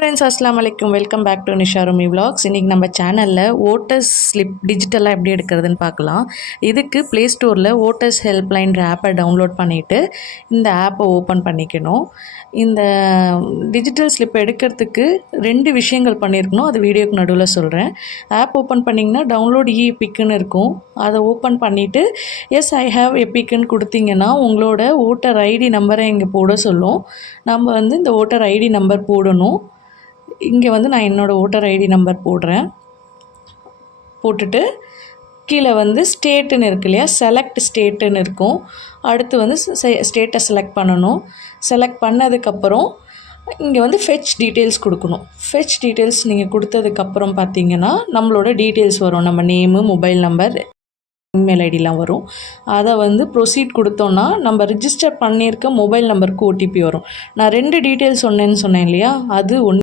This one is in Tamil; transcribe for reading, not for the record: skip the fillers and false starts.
ஃப்ரெண்ட்ஸ் அஸ்லாம் வலைக்கும், welcome back to Nisha Rumi vlogs. இன்றைக்கி நம்ம சேனலில் ஓட்டர்ஸ் ஸ்லிப் டிஜிட்டலாக எப்படி எடுக்கிறதுன்னு பார்க்கலாம். இதுக்கு ப்ளே ஸ்டோரில் ஓட்டர்ஸ் ஹெல்ப்லைன்ற ஆப்பை டவுன்லோட் பண்ணிவிட்டு இந்த ஆப்பை ஓப்பன் பண்ணிக்கணும். இந்த டிஜிட்டல் ஸ்லிப் எடுக்கிறதுக்கு 2 விஷயங்கள் பண்ணியிருக்கணும், அது வீடியோக்கு நடுவில் சொல்கிறேன். ஆப் ஓப்பன் பண்ணிங்கன்னா டவுன்லோட் எபிக்னு இருக்கும். அதை ஓப்பன் பண்ணிவிட்டு எஸ் ஐ ஹாவ் எபிக்னு கொடுத்தீங்கன்னா உங்களோட ஓட்டர் ஐடி நம்பரை இங்கே போட சொல்லும். நம்ம இந்த ஓட்டர் ஐடி நம்பர் போடணும். இங்கே நான் என்னோடய ஓட்டர் ஐடி நம்பர் போடுறேன். போட்டுட்டு கீழே ஸ்டேட்டுன்னு இருக்கு இல்லையா, செலக்ட் ஸ்டேட்டுன்னு இருக்கும். அடுத்து ஸ்டேட்டை செலக்ட் பண்ணணும். செலக்ட் பண்ணதுக்கப்புறம் இங்கே ஃபெச் டீட்டெயில்ஸ் கொடுக்கணும். ஃபெச் டீட்டெயில்ஸ் நீங்கள் கொடுத்ததுக்கப்புறம் பார்த்தீங்கன்னா நம்மளோட டீட்டெயில்ஸ் வரும். நம்ம நேமு, மொபைல் நம்பர், இமெயில் ஐடிலாம் வரும். அதை ப்ரொசீட் கொடுத்தோன்னா நம்ம ரிஜிஸ்டர் பண்ணியிருக்க மொபைல் நம்பருக்கு ஓடிபி வரும். நான் 2 டீட்டெயில்ஸ் சொன்னேன்னு சொன்னேன் இல்லையா, அது